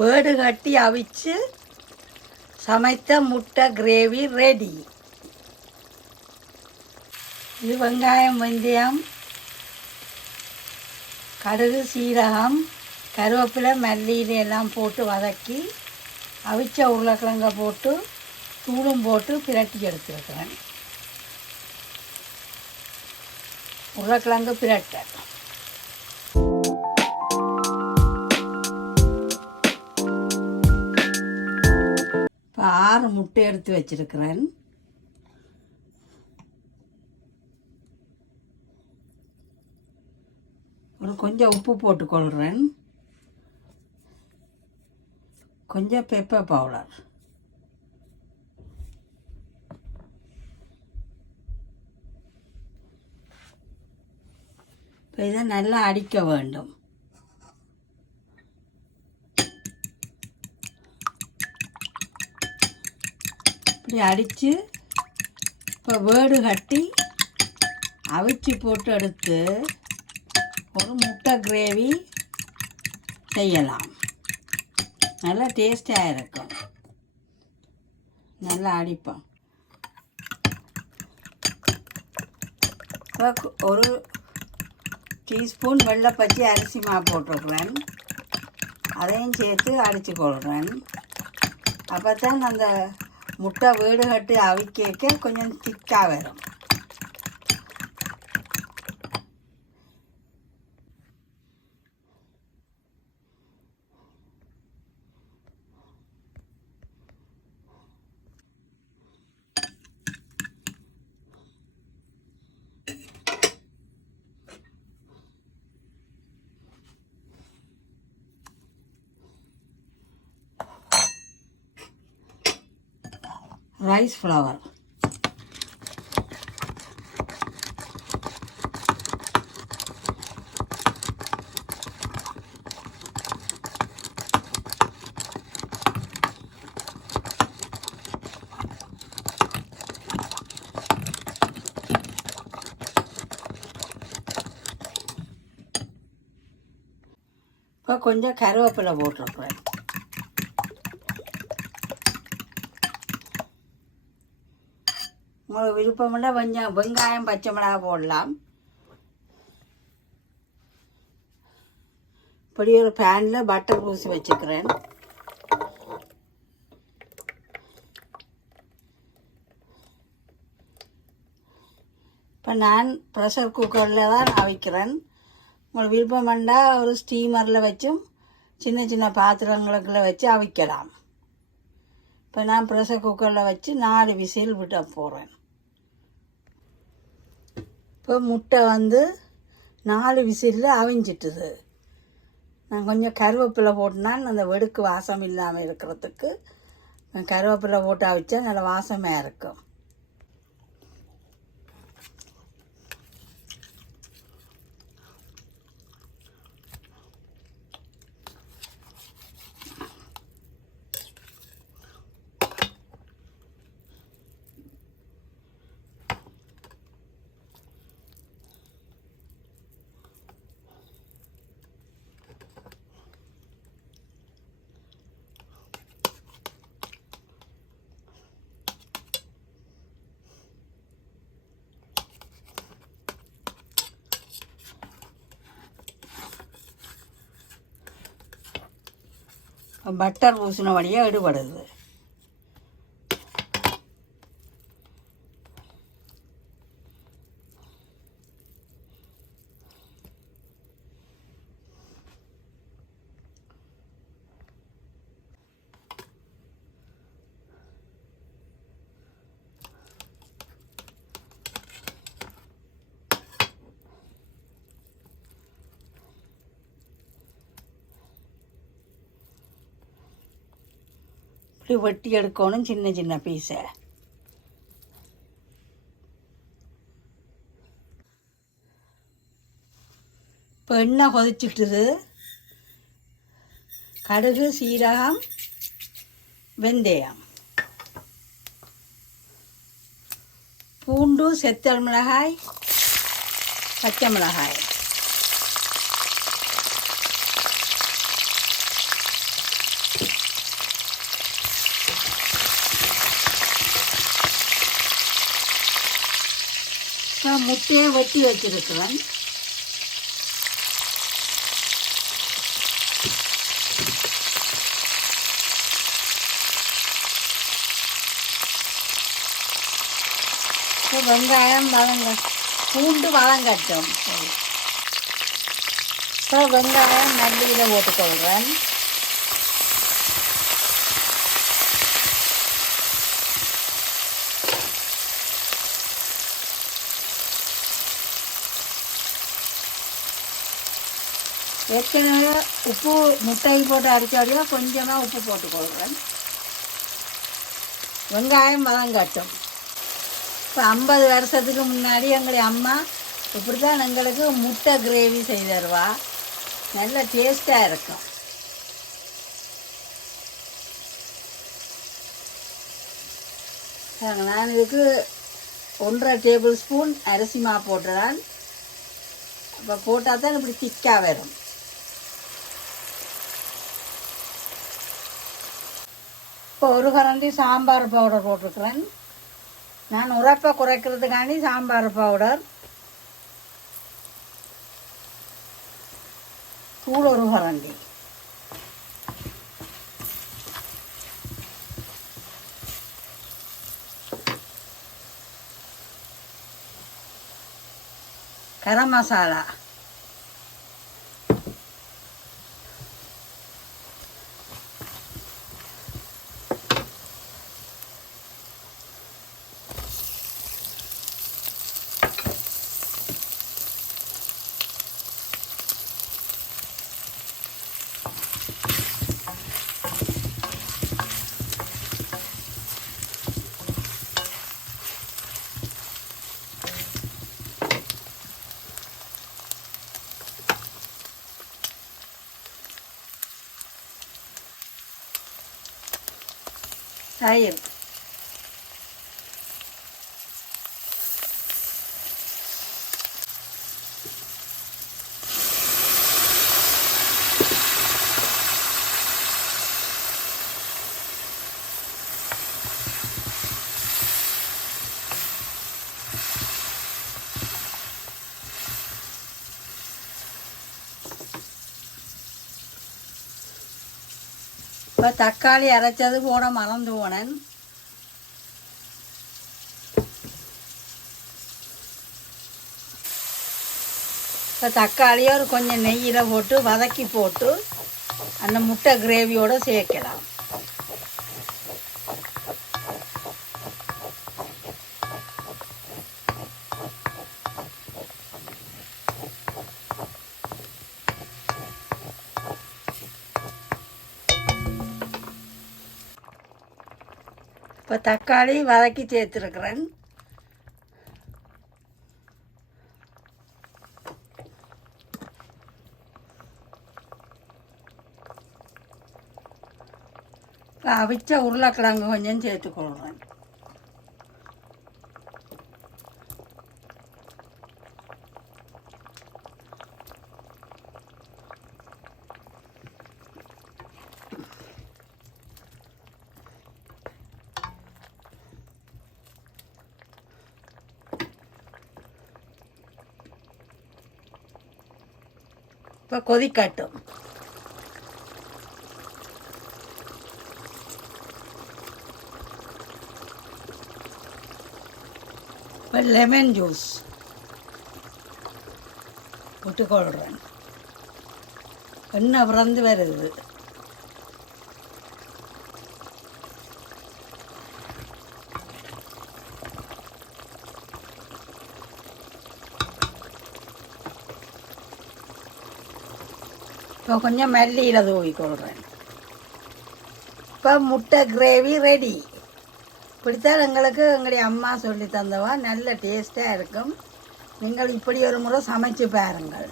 வேடு கட்டி அவிச்சு சமைத்த முட்டை கிரேவி ரெடி இது வெங்காயம் வெந்தயம் கடுகு சீரகம் கருவேப்பிலை மல்லியில எல்லாம் போட்டு வதக்கி அவிச்ச உருளைக்கிழங்க போட்டு தூளும் போட்டு பிரட்டி எடுத்துருக்கிறேன். உருளைக்கிழங்கு பிரட்டை. ஆறு முட்டை எடுத்து வச்சிருக்கிறேன். ஒரு கொஞ்சம் உப்பு போட்டுக்கொள்கிறேன் கொஞ்சம் பெப்பர் பவுடர் இப்போ இதை நல்லா அடிக்க வேண்டும். இப்படி அடித்து இப்போ வேடு கட்டி அவிச்சு போட்டு எடுத்து ஒரு முட்டை கிரேவி செய்யலாம். நல்லா டேஸ்டாக இருக்கும். நல்லா அடிப்போம். இப்போ ஒரு டீஸ்பூன் வெள்ளை பச்சை அரிசி மாவு போட்டிருக்கிறேன் அதையும் சேர்த்து அடித்து கொள்கிறேன் அப்போ தான் அந்த முட்டை வீடு கட்டி அவிக்க கொஞ்சம் திக்காக வரும் ரைஸ் ஃப்ளவர். இப்போ கொஞ்சம் கருவேப்பிலை போட்டிருக்குறேன் உங்களுக்கு விருப்பம்னா கொஞ்சம் வெங்காயம் பச்சை மிளகா போடலாம் இப்படி ஒரு பேனில் பட்டர் பூசி வச்சுக்கிறேன் இப்போ நான் ப்ரெஷர் குக்கரில் தான் அவிக்கிறேன் உங்களுக்கு விருப்பம் பண்ணால் ஒரு ஸ்டீமரில் வச்சும் சின்ன சின்ன பாத்திரங்களுக்குள்ள வச்சு அவிக்கலாம் இப்போ நான் ப்ரெஷர் குக்கரில் வச்சு நாலு விசில் விட்ட போகிறேன் இப்போ முட்டை வந்து நாலு விசிலில் அவிஞ்சிட்டுது. நான் கொஞ்சம் கருவேப்பிலை போட்டுனா அந்த வெடுக்கு வாசம் இல்லாமல் இருக்கிறதுக்கு கருவேப்பிலை போட்டு அவிச்சா நல்ல வாசமாக இருக்கும். பட்டர் பூசின வழியாக எடுபடுது. இப்படி வெட்டி எடுக்கணும் சின்ன சின்ன பீஸை இப்போ எண்ணெய் கொதிச்சுட்டுது கடுகு சீரகம் வெந்தயம். பூண்டு செத்தல் மிளகாய் பச்சை மிளகாய். நான் முட்டையை வெட்டி வச்சிருக்கிறேன். வெங்காயம் வளங்க பூண்டு வளங்கட்டும் இப்போ வெங்காயம் நல்லியில் போட்டுக்கொள்கிறேன். ஏற்கனவே உப்பு முட்டை போட்டு அடித்தாடியோ கொஞ்சமாக உப்பு போட்டுக்கொள்கிறேன் வெங்காயம் வதங்கட்டும் இப்போ ஐம்பது வருஷத்துக்கு முன்னாடி எங்களுடைய அம்மா இப்படி தான் எங்களுக்கு முட்டை கிரேவி செய்து தருவா. நல்ல டேஸ்ட்டாக இருக்கும். நான் இதுக்கு ஒன்றரை டேபிள் ஸ்பூன் அரிசி மா போட்டுறேன். அப்போ போட்டால் தான் இப்படி திக்காக வரும். இப்போ ஒரு கரண்டி சாம்பார் பவுடர் போட்டிருக்கிறேன் நான் உரப்பை குறைக்கிறதுக்காண்டி சாம்பார் பவுடர் தூள் ஒரு கரண்டி. கரம் மசாலா. 哎也 இப்போ தக்காளி அரைச்சது போட மறந்து போனேன். இப்போ தக்காளியை ஒரு கொஞ்சம் நெய்யில் போட்டு வதக்கி போட்டு அந்த முட்டை கிரேவியோடு சேர்க்கலாம். இப்போ தக்காளி வதக்கி சேர்த்துருக்குறேன். இப்போ அவிச்ச உருளைக்கிழங்கு கொஞ்சம் சேர்த்துக்கொள்கிறேன் இப்போ கொதிக்கட்டும். இப்போ லெமன் ஜூஸ் விட்டுக்கொள்கிறேன் எண்ணெய் பிறந்து வருது. இப்போ கொஞ்சம் மல்லியில் தூவிக்கொள்கிறேன் இப்போ முட்டை கிரேவி ரெடி பிடித்தால் எங்களுக்கு எங்களுடைய அம்மா சொல்லி தந்தவா நல்ல டேஸ்ட்டாக இருக்கும் நீங்கள் இப்படி ஒரு முறை சமைச்சு பாருங்கள்